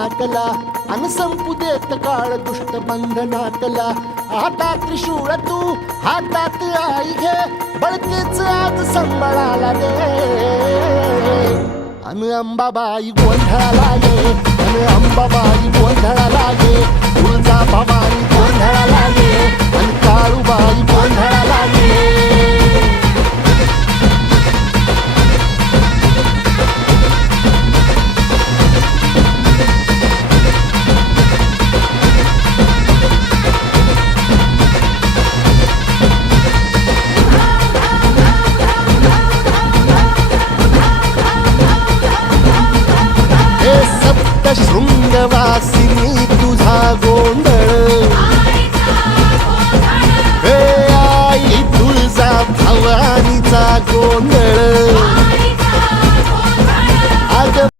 बंधनातला अन संपू देत काळ दुष्ट बंधनातला. आता त्रिशूळ तू हातात आई घे, बळतेच आज संबळाला दे. अन अंबाबाई गोंधळाला ये, अन अंबाबाई गोंधळाला ये. तुळजा भवानी गोंधळाला ये, अन काळूबाई गोंधळाला ये. शृंगवासिनी तुझा गोंधळ, हे आई तुळजा भवानीचा गोंधळ.